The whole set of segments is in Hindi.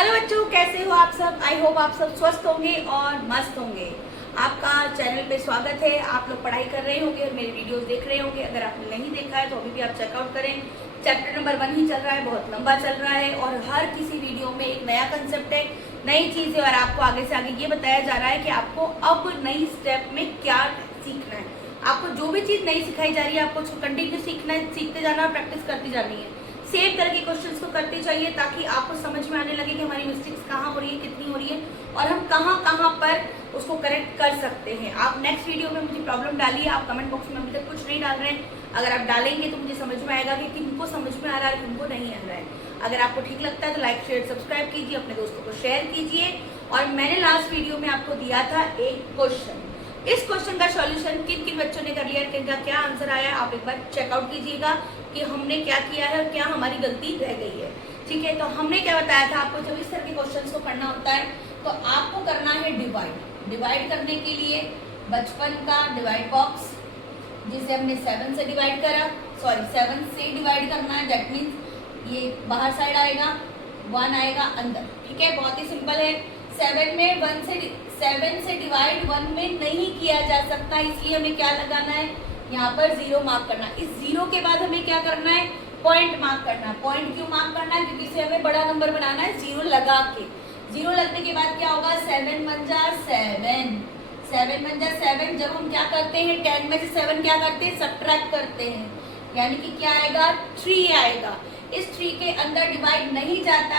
हेलो बच्चों, कैसे हो आप सब। आई होप आप सब स्वस्थ होंगे और मस्त होंगे। आपका चैनल पे स्वागत है। आप लोग पढ़ाई कर रहे होंगे और मेरी वीडियोस देख रहे होंगे। अगर आपने नहीं देखा है तो अभी भी आप चेकआउट करें। चैप्टर नंबर 1 ही चल रहा है, बहुत लंबा चल रहा है और हर किसी वीडियो में एक नया कंसेप्ट है, नई चीज़ है और आपको आगे से आगे ये बताया जा रहा है कि आपको अब नई स्टेप में क्या सीखना है। आपको जो भी चीज़ नई सिखाई जा रही है आपको उसको कंटिन्यू सीखना है, सीखते जाना और प्रैक्टिस करती जानी है। सेम तरह के क्वेश्चंस को करते चाहिए ताकि आपको समझ में आने लगे कि हमारी मिस्टेक्स कहाँ हो रही है, कितनी हो रही है और हम कहाँ कहाँ पर उसको करेक्ट कर सकते हैं। आप नेक्स्ट वीडियो में मुझे प्रॉब्लम डालिए। आप कमेंट बॉक्स में अभी तक कुछ नहीं डाल रहे हैं, अगर आप डालेंगे तो मुझे समझ में आएगा कि किनको समझ में आ रहा है, किनको नहीं आ रहा है। अगर आपको ठीक लगता है तो लाइक शेयर सब्सक्राइब कीजिए, अपने दोस्तों को शेयर कीजिए। और मैंने लास्ट वीडियो में आपको दिया था एक क्वेश्चन, इस क्वेश्चन का सॉल्यूशन किन किन बच्चों ने कर लिया, किनका क्या आंसर आया, आप एक बार चेकआउट कीजिएगा कि हमने क्या किया है और क्या हमारी गलती रह गई है। ठीक है, तो हमने क्या बताया था आपको, जब इस तरह के क्वेश्चंस को करना होता है तो आपको करना है डिवाइड करने के लिए बचपन का डिवाइड बॉक्स जिसे हमने 7 से डिवाइड करा, 7 से डिवाइड करना है। दैट मीन्स ये बाहर साइड आएगा, 1 आएगा अंदर। ठीक है, बहुत ही सिंपल है। 7 में 7 से डिवाइड 1 में नहीं किया जा सकता, इसलिए हमें क्या लगाना है, यहाँ पर 0 मार्क करना। इस 0 के बाद हमें क्या करना है, पॉइंट मार्क करना है। पॉइंट क्यों मार्क करना है, क्योंकि इसे हमें बड़ा नंबर बनाना है। 0 लगा के, 0 लगने के बाद क्या होगा, 7 बन जा 7। जब हम क्या करते हैं, 10 में से 7 क्या करते हैं, सब्ट्रैक्ट करते हैं, यानी कि क्या आएगा, 3 आएगा। इस 3 के अंदर डिवाइड नहीं जाता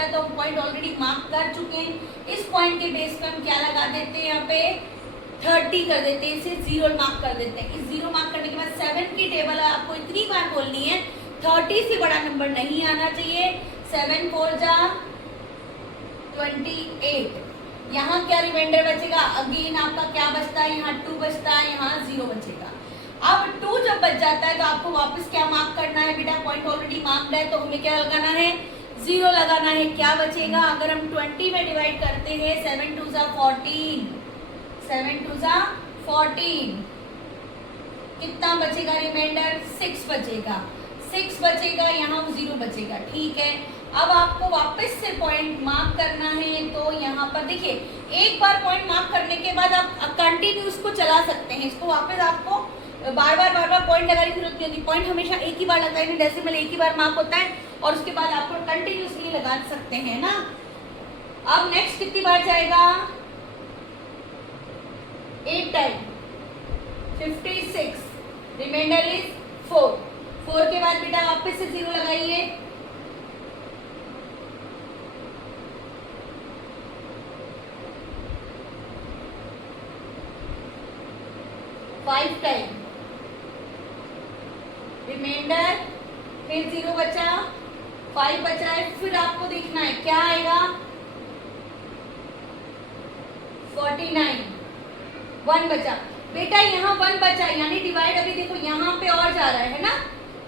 है तो हम पॉइंट ऑलरेडी मार्क कर चुके हैं। इस पॉइंट के बेस पे हम क्या लगा देते हैं, यहाँ पे 30 कर देते हैं, इसे 0 मार्क कर देते हैं। इस 0 मार्क करने के बाद 7 की टेबल आपको इतनी बार बोलनी है, 30 से बड़ा नंबर नहीं आना चाहिए। 7 4 जा 28। यहाँ क्या रिमाइंडर बचेगा, अगेन आपका क्या बचता है, यहाँ 2 बचता है, यहाँ 0 बचेगा। अब 2 जब बच जाता है तो आपको वापस क्या मार्क करना है बेटा, पॉइंट ऑलरेडी मार्क्ड है तो हमें क्या लगाना है, 0 लगाना है। क्या बचेगा, अगर हम 20 में डिवाइड करते हैं, 7 2 जा 14, 7 2 जा 14, कितना बचेगा रिमाइंडर, 6 बचेगा। 6 बचेगा, यहाँ 0 बचेगा। ठीक है, अब आपको वापस से पॉइंट मार्क करना है तो यहाँ पर देखिए, एक बार पॉइंट मार्क करने के बाद आप कंटिन्यू उसको चला सकते हैं। इसको वापस आपको बार बार पॉइंट लगाने की जरूरत नहीं होती। पॉइंट हमेशा एक ही बार लगता है, डेसिमल एक ही बार मार्क होता है और उसके बाद आपको कंटिन्यूसली लगा सकते हैं ना। अब नेक्स्ट कितनी बार जाएगा, 8 टाइम 56, रिमाइंडर इज 4 के बाद बेटा वापस से 0 लगाइए। 5 टाइम रिमाइंडर, फिर 0 बचा, 5 बचा है, फिर आपको देखना है क्या आएगा, 49, 1 बचा बेटा, यहाँ 1 बचा, यानी डिवाइड अभी देखो यहाँ पे और जा रहा है ना,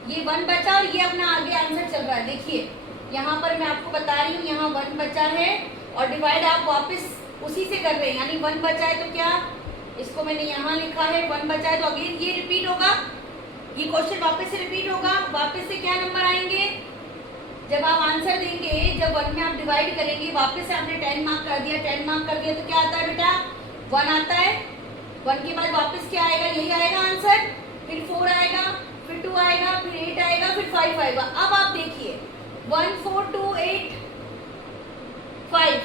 ये 1 बचा और ये अपना आगे आंसर चल रहा है। देखिए यहाँ पर मैं आपको बता रही हूँ, यहाँ 1 बचा है और डिवाइड आप वापस उसी से कर रहे हैं, यानी 1 बचा है तो क्या, इसको मैंने यहाँ लिखा है, 1 बचा है तो अगेन ये रिपीट होगा, ये क्वेश्चन वापस से रिपीट होगा। वापस से क्या नंबर आएंगे, जब आप आंसर देंगे, जब 1 में आप डिवाइड करेंगे, वापस से आपने 10 मार्क कर दिया, 10 मार्क कर दिया तो क्या आता है बेटा, 1 आता है। 1 के बाद वापस क्या आएगा, यही आएगा आंसर, फिर 4 आएगा, फिर 2 आएगा, फिर 8 आएगा, फिर 5 आएगा। अब आप देखिए 1 4 2 8 5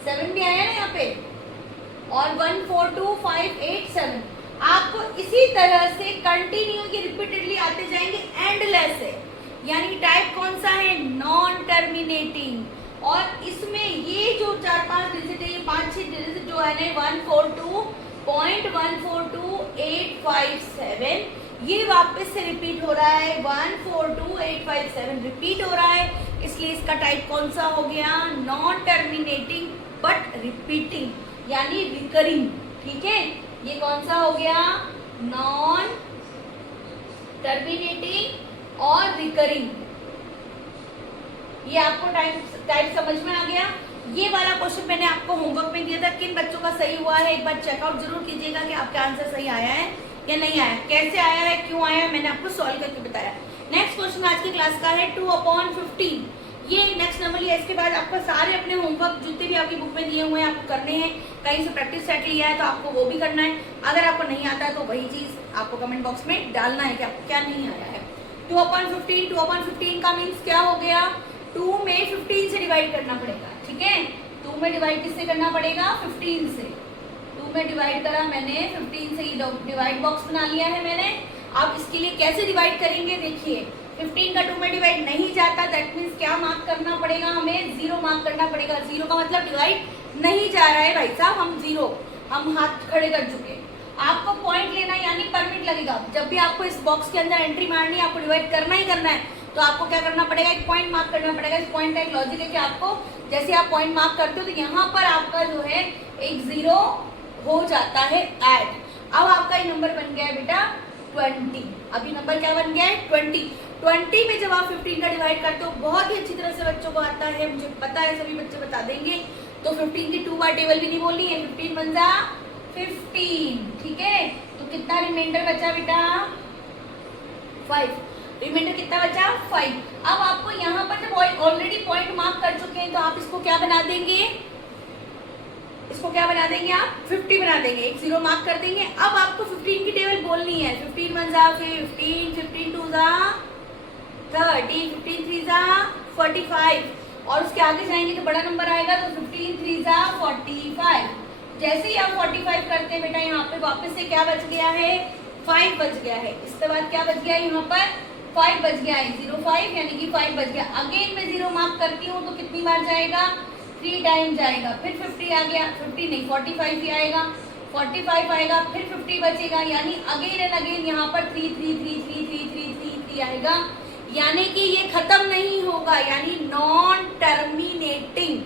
7 भी आया ना यहाँ पे, और 1 4 2 5 8 7। आपको इसी तरह से कंटिन्यू ये रिपीटेडली आते जाएंगे, एंडलेस है। यानी टाइप कौन सा है, नॉन टर्मिनेटिंग। और इसमें ये जो 4-5 डिजिट है, ये 5-6 डिजिट जो है ना, 142.142.857, ये वापस से रिपीट हो रहा है, 142.857 रिपीट हो रहा है, इसलिए इसका टाइप कौन सा हो गया, नॉन टर्मिनेटिंग बट रिपीटिंग, यानी रिकरिंग। ठीक है, ये कौन सा हो गया, नॉन टर्मिनेटिंग और रिकरिंग। ये आपको टाइप समझ में आ गया। ये वाला क्वेश्चन मैंने आपको होमवर्क में दिया था, किन बच्चों का सही हुआ है एक बार चेकआउट जरूर कीजिएगा कि आपका आंसर सही आया है या नहीं आया, कैसे आया है, क्यों आया है, मैंने आपको सॉल्व करके बताया। नेक्स्ट क्वेश्चन आज की क्लास का है 2/15। ये नेक्स्ट नंबर लिया, इसके बाद आपको सारे अपने होमवर्क जितने भी आपकी बुक में दिए हुए हैं आपको करने हैं। कहीं से प्रैक्टिस सेट लिया है तो आपको वो भी करना है। अगर आपको नहीं आता है तो वही चीज आपको कमेंट बॉक्स में डालना है कि आपको क्या नहीं आया है। 2/15 का मीन्स क्या हो गया, 2 में 15 से डिवाइड करना पड़ेगा। ठीक है, 2 में डिवाइड किससे करना पड़ेगा, 15 से। 2 में डिवाइड करा मैंने 15 से, डिवाइड बॉक्स बना लिया है मैंने। अब इसके लिए कैसे डिवाइड करेंगे, देखिए 15 का 2 में डिवाइड नहीं जाता, दैट मीन्स क्या मार्क करना पड़ेगा, हमें 0 मार्क करना पड़ेगा। 0 का मतलब डिवाइड नहीं जा रहा है भाई साहब, हम 0, हम हाथ खड़े कर चुके। आपको पॉइंट लेना यानी परमिट लगेगा। जब भी आपको इस बॉक्स के अंदर एंट्री मारनी है, आपको डिवाइड करना ही करना है, तो आपको क्या करना पड़ेगा, एक पॉइंट मार्क करना पड़ेगा। इस पॉइंट का एक लॉजिक है कि आपको जैसे आप पॉइंट मार्क करते हो तो यहाँ पर आपका जो है एक 0 हो जाता है ऐड। अब आपका ये नंबर बन गया है बेटा 20। अभी नंबर क्या बन गया है 20 में जब आप 15 का डिवाइड करते हो, बहुत ही अच्छी तरह से बच्चों को आता है, मुझे पता है सभी बच्चे बता देंगे। तो 15 की 2 बार टेबल भी नहीं बोलनी है, 15 बन जा 15। ठीक है, तो कितना रिमाइंडर बचा बेटा 5। रिमाइंडर कितना बचा 5। अब आपको यहाँ पर जब ऑलरेडी पॉइंट मार्क कर चुके हैं तो आप इसको क्या बना देंगे, इसको क्या बना देंगे आप 50 बना देंगे, एक 0 मार्क कर देंगे। अब आपको 15 की टेबल बोलनी है। 15 1 जा 15, 15 2 जा 30, 15 3 जा 45, और उसके आगे जाएंगे तो बड़ा नंबर आएगा, तो 15 3 जा 45। जैसे ही आप 45 करते हैं बेटा, यहाँ पे वापस से क्या बच गया है 5 बच गया है। इसके बाद क्या बच गया, यहाँ पर 5 बच गया है, 0 5 यानी कि 5 बच गया। अगेन मैं 0 मार्क करती हूँ तो कितनी बार जाएगा, 3 टाइम जाएगा। फिर 50 आ गया, 50 नहीं 45 ही आएगा, 45 आएगा, फिर 50 बचेगा, यानी अगेन एंड अगेन यहाँ पर 3 3 3 3 3 3 3 3 आएगा। यानी कि ये खत्म नहीं होगा, यानी नॉन टर्मिनेटिंग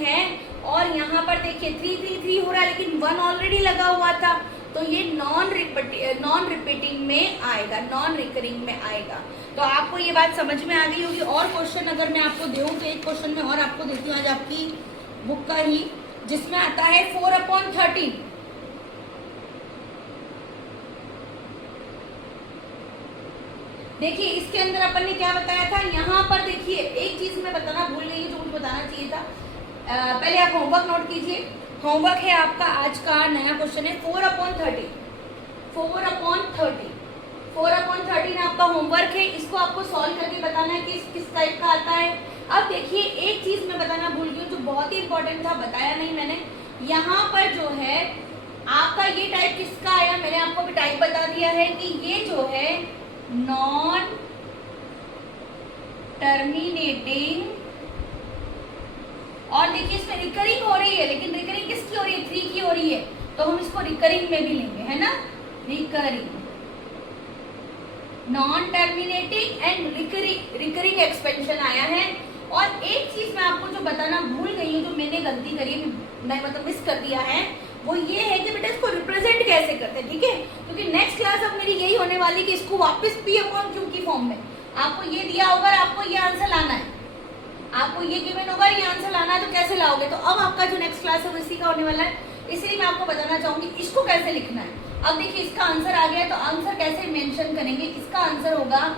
है। और यहाँ पर देखिए 3 3 3 हो रहा है, लेकिन 1 ऑलरेडी लगा हुआ था, तो ये नॉन रिपीटिंग में आएगा, नॉन रिकरिंग में आएगा। तो आपको ये बात समझ में आ गई होगी। और क्वेश्चन अगर मैं आपको दूँ तो एक क्वेश्चन में और आपको देती हूँ आज आपकी बुक का ही, जिसमें आता है 4/13। देखिए इसके अंदर अपन ने क्या बताया था, यहाँ पर देखिए एक चीज मैं बताना भूल गई जो मुझे बताना चाहिए था। पहले आप होमवर्क नोट कीजिए। होमवर्क है आपका आज का नया क्वेश्चन है 4/13। 4/13 आपका होमवर्क है। इसको आपको सॉल्व करके बताना है कि किस टाइप का आता है। अब देखिए एक चीज मैं बताना भूल गई जो बहुत ही इंपॉर्टेंट था, बताया नहीं मैंने। यहाँ पर जो है आपका ये टाइप किसका आया, मैंने आपको भी टाइप बता दिया है कि ये जो है नॉन टर्मिनेटिंग, और देखिए इसमें रिकरिंग हो रही है, लेकिन रिकरिंग किसकी हो रही है, 3 की हो रही है, तो हम इसको रिकरिंग में भी लेंगे, है ना, recurring, non terminating and recurring expansion आया है। और एक चीज मैं आपको जो बताना भूल गई हूँ, जो मैंने गलती करी, मैं मतलब मिस कर दिया है, वो ये है कि बेटा इसको रिप्रेजेंट कैसे करते हैं। ठीक है, क्योंकि नेक्स्ट क्लास अब मेरी यही होने वाली कि इसको वापस P/Q की फॉर्म में आपको ये दिया होगा, आपको ये आंसर लाना है, आपको ये गिवन होगा, ये आंसर लाना है, तो कैसे लाओगे। तो अब आपका जो नेक्स्ट क्लास है वो इसी का होने वाला है, इसलिए मैं आपको बताना चाहूंगी इसको कैसे लिखना है। अब देखिए इसका आंसर आ गया, तो आंसर कैसे मेंशन करेंगे, इसका आंसर होगा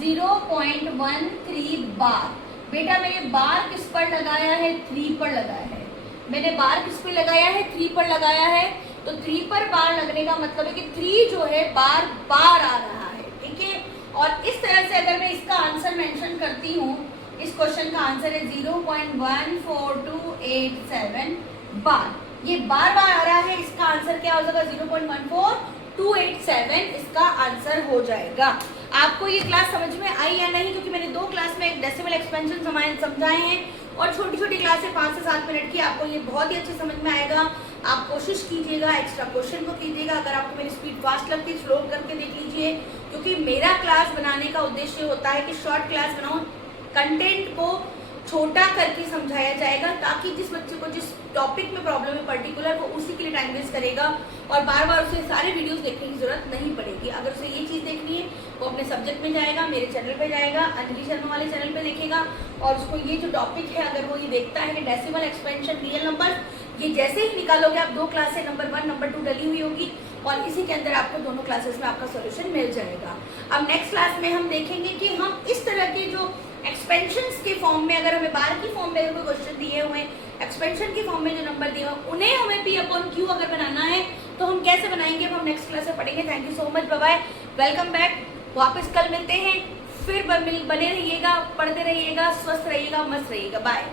0.13 बार। बेटा मैंने बार किस पर लगाया है, 3 पर लगाया है। मैंने बार किस पे लगाया है, 3 पर लगाया है। तो 3 पर बार लगने का मतलब है कि 3 जो है बार बार आ रहा है। ठीक है, और इस तरह से अगर मैं इसका आंसर मेंशन करती हूँ, इस क्वेश्चन का आंसर है 0.14287 बार। ये बार बार आ रहा है, इसका आंसर क्या हो जाएगा 0.14287 इसका आंसर हो जाएगा। आपको ये क्लास समझ में आई या नहीं, क्योंकि मैंने 2 क्लास में एक डेसिमल एक्सपेंशन समझाए हैं और छोटी छोटी क्लास है 5 से 7 मिनट की। आपको ये बहुत ही अच्छे समझ में आएगा। आप कोशिश कीजिएगा, एक्स्ट्रा क्वेश्चन को कीजिएगा। अगर आपको मेरी स्पीड फास्ट लगती है, स्लो करके देख लीजिए, क्योंकि मेरा क्लास बनाने का उद्देश्य होता है कि शॉर्ट क्लास बनाऊं, कंटेंट को छोटा करके समझाया जाएगा, ताकि जिस बच्चे को जिस टॉपिक में प्रॉब्लम है पर्टिकुलर, वो उसी के लिए टाइम वेस्ट करेगा और बार बार उसे सारे वीडियोस देखने की जरूरत नहीं पड़ेगी। अगर उसे ये चीज़ देखनी है वो अपने सब्जेक्ट में जाएगा, मेरे चैनल पे जाएगा, अंजलि शर्मा वाले चैनल पे देखेगा, और उसको ये जो टॉपिक है अगर वो ये देखता है कि डेसिमल एक्सपेंशन रियल नंबर, ये जैसे ही निकालोगे आप 2 क्लास से नंबर 1 नंबर 2 डली हुई होगी, और इसी के अंदर आपको दोनों क्लासेस में आपका सॉल्यूशन मिल जाएगा। अब नेक्स्ट क्लास में हम देखेंगे कि हम इस तरह के जो एक्सपेंशंस के फॉर्म में, अगर हमें बार की फॉर्म में अगर कोई क्वेश्चन दिए हुए हैं, एक्सपेंशन की फॉर्म में जो नंबर दिए हुए उन्हें हमें पी अपॉन क्यू अगर बनाना है तो हम कैसे बनाएंगे, हम नेक्स्ट क्लास में पढ़ेंगे। Thank you so much, bye bye, welcome back. वापस कल मिलते हैं, फिर बने रहिएगा, पढ़ते रहिएगा, स्वस्थ रहिएगा, मस्त रहिएगा, बाय।